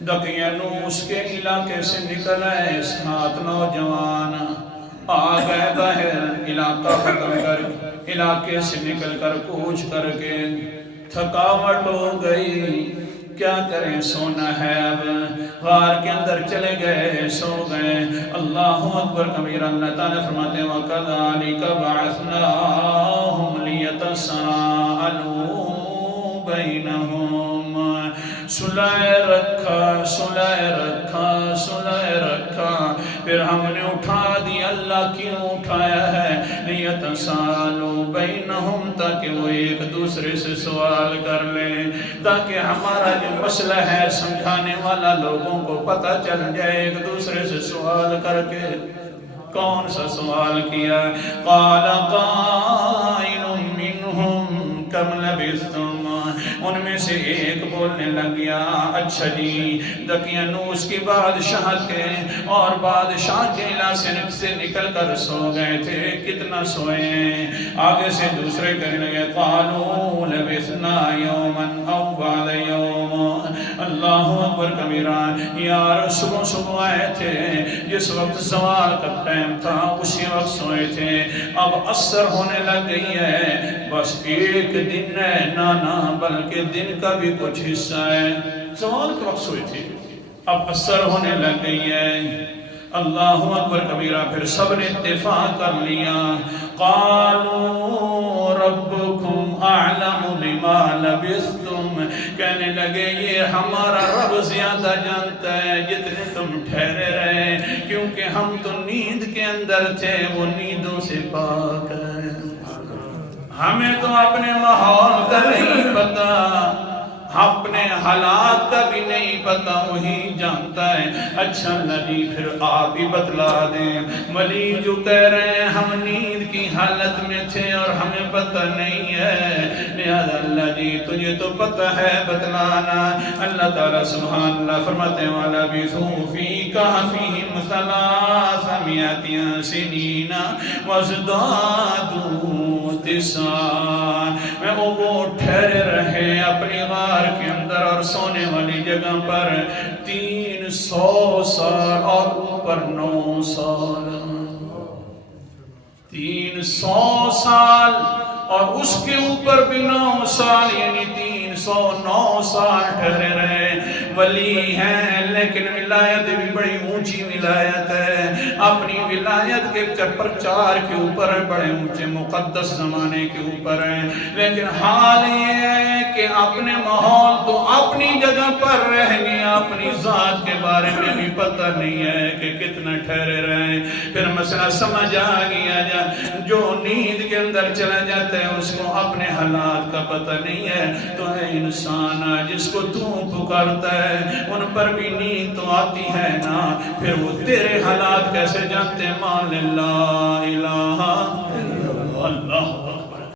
دقیانوس کے علاقے سے نکل آئے 7 نوجوان، آ گئے باہر علاقہ ختم کر، علاقے سے نکل کر کوچ کر کے تھکاوٹ ہو گئی، کیا کریں سونا ہے اب، غار کے اندر چلے گئے، سو گئے۔ اللہ اکبر کبیرہ۔ اللہ تعالیٰ فرماتے ہیں وَكَذَلِكَ بَعَثْنَاهُمْ لِيَتَسَاءَلُوا بَيْنَهُمْ۔ سلائے رکھا، سلائے رکھا، سلائے رکھا، پھر ہم نے اٹھا دیا۔ اللہ کیوں اٹھایا ہے؟ لِيَتَسَاءَلُوا بَيْنَهُمْ، تاکہ وہ ایک دوسرے سے سوال کر لیں، تاکہ ہمارا جو مسئلہ ہے سمجھانے والا لوگوں کو پتہ چل جائے۔ ایک دوسرے سے سوال کر کے کون سا سوال کیا؟ قَالَ قَائِلٌ مِّنْهُمْ كَمْ لَبِثْتُمْ، ان میں سے ایک بولنے لگ گیا، اچھا جی دقیانوس کی بادشاہ کے اور بادشاہ کے علاقے سے نکل کر سو گئے تھے، کتنا سوئے ہیں؟ آگے سے دوسرے کہنے لگے قالوا لبثنا یوما او بعض یوم۔ اللہ اکبر کبیرہ۔ یار صبح صبح آئے تھے، جس وقت سوال کا ٹائم تھا اسی وقت سوئے تھے، اب عصر ہونے لگ گئی ہے، بس ایک دن ہے، نہ بلکہ دن کا بھی کچھ حصہ ہے، سوال کے وقت سوئے تھے، اب عصر ہونے لگ گئی ہے۔ اللہ اکبر کبیرہ۔ پھر سب نے اتفاق کر لیا، قالوا ربکم اعلم بما لبثتم، کہنے لگے یہ ہمارا رب زیادہ جانتا ہے جتنے تم ٹھہرے رہے، کیونکہ ہم تو نیند کے اندر تھے، وہ نیندوں سے پاک ہے، ہمیں تو اپنے ماحول کا نہیں پتا، اپنے حالات کا بھی نہیں پتا، وہی جانتا ہے۔ اچھا اللہ جی پھر آپ ہی بتلا دیں، ولی جو کہہ رہے ہیں ہم نیند کی حالت میں تھے اور ہمیں پتہ نہیں ہے، لہذا اللہ جی تجھے تو پتہ ہے بتلانا۔ اللہ تعالیٰ سبحان اللہ فرماتے ہیں وَلَبِثُوا فِي كَهْفِهِمْ 300 سِنِينَ وَازْدَادُوا تِسْعًا، میں وہ ٹھہرے رہے اپنی غار کے اندر اور سونے والی جگہ پر 300 سال اور اوپر 9 سال، 300 سال اور اس کے اوپر بھی 9 سال، یعنی 309 سال ٹھہرے رہے۔ ولی ہیں لیکن ولایت بھی بڑی اونچی ولایت ہے، اپنی ولایت کے پرچار کے اوپر ہے، بڑے اونچے مقدس زمانے کے اوپر ہے، لیکن حال یہ ہے کہ اپنے ماحول تو اپنی جگہ پر رہ گیا، اپنی ذات کے بارے میں بھی پتہ نہیں ہے کہ کتنا ٹھہرے رہے۔ پھر مسئلہ سمجھ آ گیا، جو نیند کے اندر چلا جاتا ہے اس کو اپنے حالات کا پتہ نہیں ہے، تو ہے انسان جس کو تو پکارتا ہے ان پر بھی نیند تو آتی ہے نا، پھر وہ تیرے حالات کیسے جانتے؟ مان لا الہ الا اللہ۔